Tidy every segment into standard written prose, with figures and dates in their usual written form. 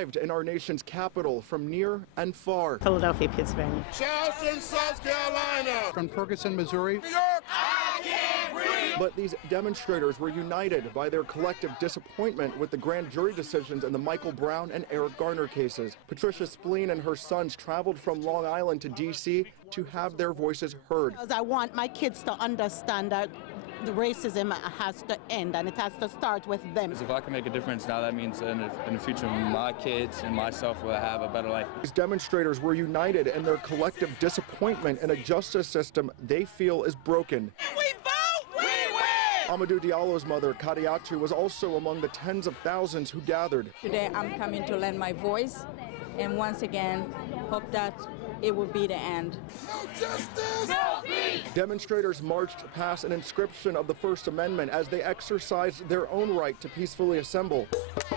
arrived in our nation's capital from near and far. Philadelphia, Pennsylvania. Charleston, South Carolina. From Ferguson, Missouri. New York. I can't breathe. But these demonstrators were united by their collective disappointment with the grand jury decisions in the Michael Brown and Eric Garner cases. Patricia Spleen and her sons traveled from Long Island to D.C. to have their voices heard. I want my kids to understand that the racism has to end, and it has to start with them. If I can make a difference now, that means in the future my kids and myself will have a better life. These demonstrators were united in their collective disappointment in a justice system they feel is broken. We vote, we win! Amadou Diallo's mother, Kadiatu, was also among the tens of thousands who gathered. Today I'm coming to lend my voice, and once again, hope that it will be the end. No justice! No peace! Demonstrators marched past an inscription of the First Amendment as they exercised their own right to peacefully assemble.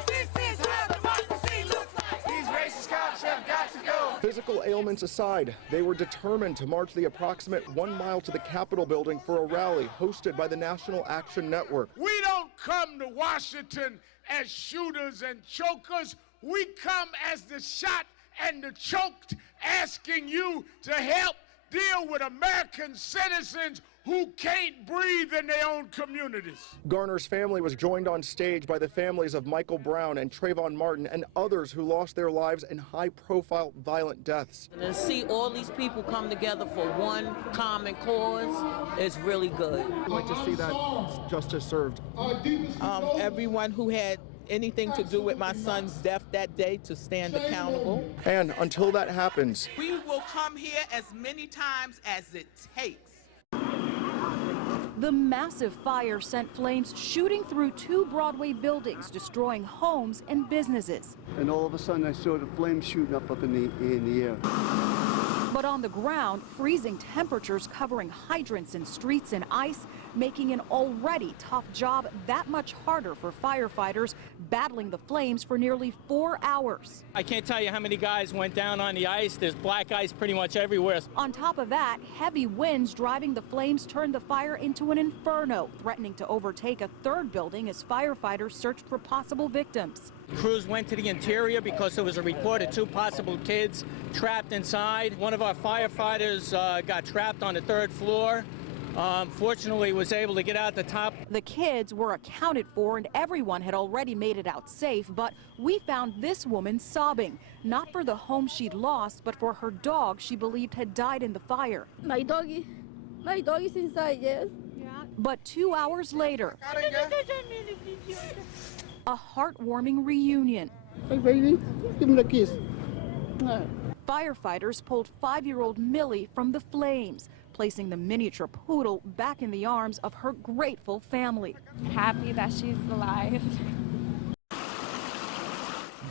This is how democracy looks like! These racist cops have got to go! Physical ailments aside, they were determined to march the approximate 1 mile to the Capitol building for a rally hosted by the National Action Network. We don't come to Washington as shooters and chokers. We come as the shot and the choked, asking you to help deal with American citizens who can't breathe in their own communities. Garner's family was joined on stage by the families of Michael Brown and Trayvon Martin and others who lost their lives in high-profile violent deaths. And to see all these people come together for one common cause is really good. I'd like to see that justice served. Everyone who had anything to do with my son's death that day to stand accountable. And until that happens, We will come here as many times as it takes. The massive fire sent flames shooting through 2 Broadway buildings, destroying homes and businesses. And all of a sudden I saw the flames shooting up in the air. But on the ground, freezing temperatures covering hydrants and streets in ice, making an already tough job that much harder for firefighters battling the flames for nearly 4 hours. I can't tell you how many guys went down on the ice. There's black ice pretty much everywhere. On top of that, heavy winds driving the flames turned the fire into an inferno, threatening to overtake a 3rd building as firefighters searched for possible victims. Crews went to the interior because there was a report of 2 possible kids trapped inside. One of our firefighters got trapped on the 3rd floor. Fortunately, was able to get out the top. The kids were accounted for and everyone had already made it out safe, but we found this woman sobbing, not for the home she'd lost, but for her dog she believed had died in the fire. My dog is inside, yes. But 2 hours later, a heartwarming reunion. Hey baby, give me the kiss. Firefighters pulled 5-year-old Millie from the flames, placing the miniature poodle back in the arms of her grateful family. Happy that she's alive.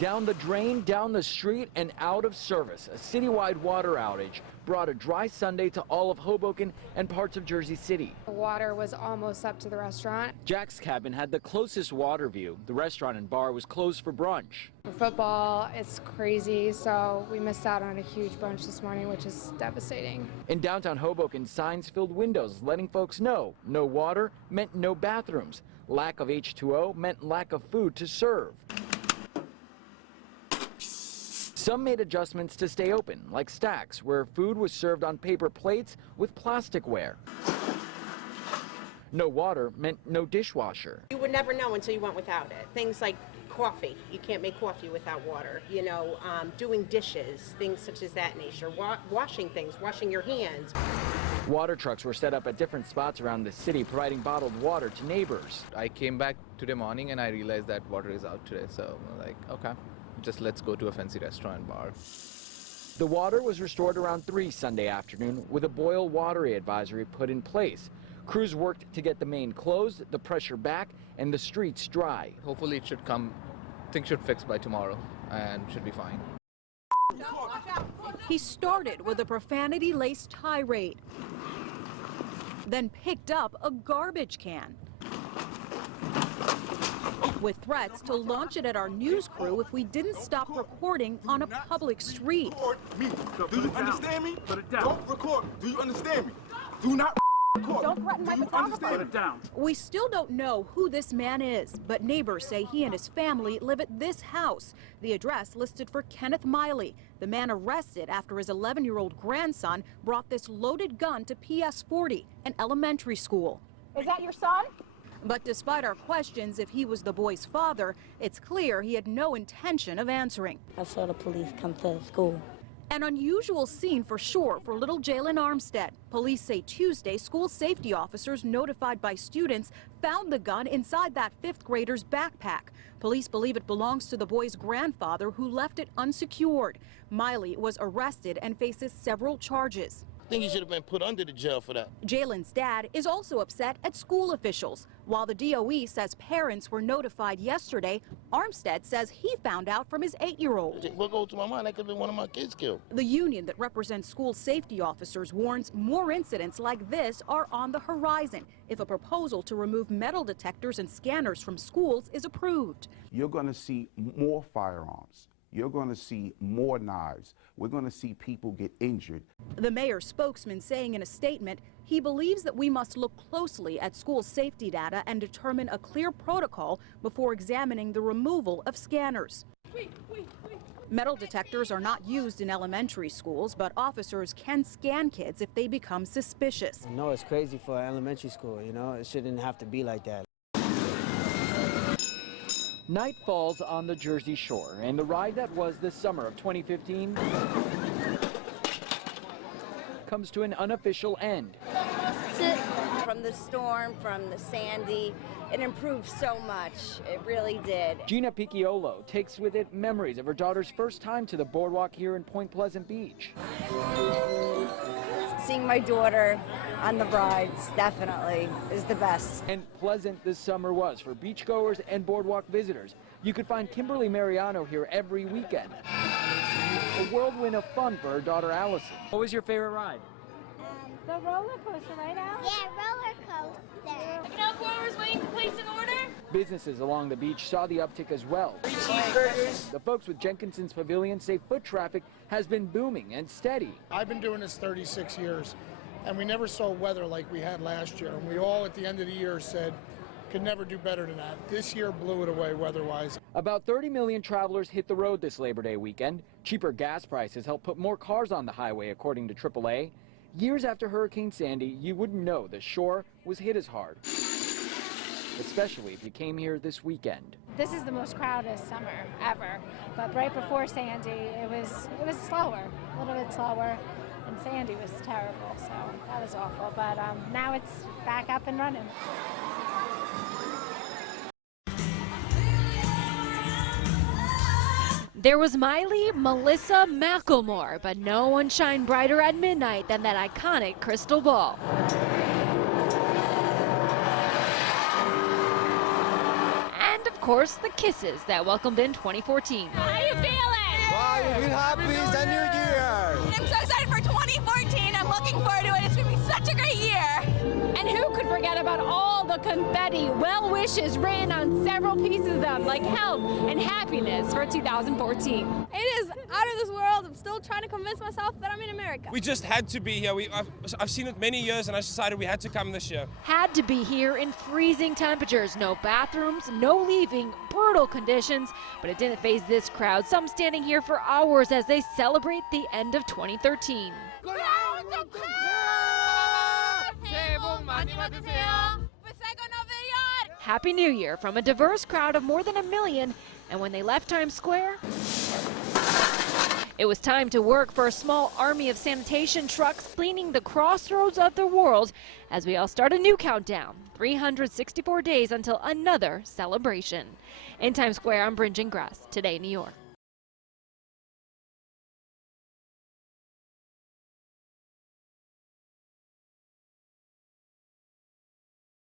Down the drain, down the street, and out of service. A citywide water outage brought a dry Sunday to all of Hoboken and parts of Jersey City. The water was almost up to the restaurant. Jack's Cabin had the closest water view. The restaurant and bar was closed for brunch. For football, it's crazy, so we missed out on a huge brunch this morning, which is devastating. In downtown Hoboken, signs filled windows letting folks know no water meant no bathrooms. Lack of H2O meant lack of food to serve. Some made adjustments to stay open, like Stacks, where food was served on paper plates with plasticware. No water meant no dishwasher. You would never know until you went without it. Things like coffee. You can't make coffee without water. You know, doing dishes, things such as that nature. Washing things, washing your hands. Water trucks were set up at different spots around the city, providing bottled water to neighbors. I came back today morning and I realized that water is out today, so I'm like, okay, just let's go to a fancy restaurant bar. The water was restored around 3 Sunday afternoon with a boil water advisory put in place. Crews worked to get the main closed, the pressure back, and the streets dry. Hopefully it should come, things should fix by tomorrow and should be fine. He started with a profanity-laced tirade, then picked up a garbage can, with threats to launch it at our news crew if we didn't stop recording on a public street. Me. Do you understand me? Don't record. Do you understand me? Do not Don't threaten my photographer. Put it down. We still don't know who this man is, but neighbors say he and his family live at this house. The address listed for Kenneth Miley, the man arrested after his 11-year-old grandson brought this loaded gun to PS 40, an elementary school. Is that your son? But despite our questions if he was the boy's father, it's clear he had no intention of answering. I saw the police come to the school. An unusual scene for sure for little Jalen Armstead. Police say Tuesday school safety officers notified by students found the gun inside that 5th grader's backpack. Police believe it belongs to the boy's grandfather who left it unsecured. Miley was arrested and faces several charges. I think he should have been put under the jail for that. Jalen's dad is also upset at school officials. While the DOE says parents were notified yesterday, Armstead says he found out from his 8-year-old. What goes to my mind, that could have been one of my kids killed. The union that represents school safety officers warns more incidents like this are on the horizon if a proposal to remove metal detectors and scanners from schools is approved. You're going to see more firearms. You're going to see more knives. We're going to see people get injured. The mayor's spokesman saying in a statement he believes that we must look closely at school safety data and determine a clear protocol before examining the removal of scanners. Metal detectors are not used in elementary schools, but officers can scan kids if they become suspicious. I know it's crazy for elementary school, you know, it shouldn't have to be like that. Night falls on the Jersey Shore, and the ride that was the summer of 2015 comes to an unofficial end. From the storm, from the Sandy, it improved so much. It really did. Gina Picciolo takes with it memories of her daughter's first time to the boardwalk here in Point Pleasant Beach. Seeing my daughter on the rides definitely is the best. And pleasant this summer was for beachgoers and boardwalk visitors. You could find Kimberly Mariano here every weekend. A whirlwind of fun for her daughter Allison. What was your favorite ride? The roller coaster, right, Al? Yeah, roller coaster. You know, whoever's waiting to place an order? Businesses along the beach saw the uptick as well. 3 cheeseburgers. The folks with Jenkinson's Pavilion say foot traffic has been booming and steady. I've been doing this 36 years, and we never saw weather like we had last year. And we all, at the end of the year, said, could never do better than that. This year blew it away weather-wise. About 30 million travelers hit the road this Labor Day weekend. Cheaper gas prices helped put more cars on the highway, according to AAA. Years after Hurricane Sandy, you wouldn't know the shore was hit as hard, especially if you came here this weekend. This is the most crowded summer ever, but right before Sandy, it was slower, a little bit slower, and Sandy was terrible, so that was awful. But now it's back up and running. There was Miley Melissa Macklemore, but no one shined brighter at midnight than that iconic crystal ball. And of course, the kisses that welcomed in 2014. How you feeling? Wow, you feel happy? It's a new year. I'm so excited for 2014. I'm looking forward to it. It's going to be such a great year. And who could forget about all the confetti, well wishes written on several pieces of them, like health and happiness for 2014. It is out of this world. I'm still trying to convince myself that I'm in America. We just had to be here. I've seen it many years, and I decided we had to come this year. Had to be here in freezing temperatures, no bathrooms, no leaving, brutal conditions, but it didn't faze this crowd, some standing here for hours as they celebrate the end of 2013. Happy New Year from a diverse crowd of more than 1 million, and when they left Times Square, it was time to work for a small army of sanitation trucks cleaning the crossroads of the world as we all start a new countdown, 364 days until another celebration. In Times Square, I'm Bryn Gingras, Today New York.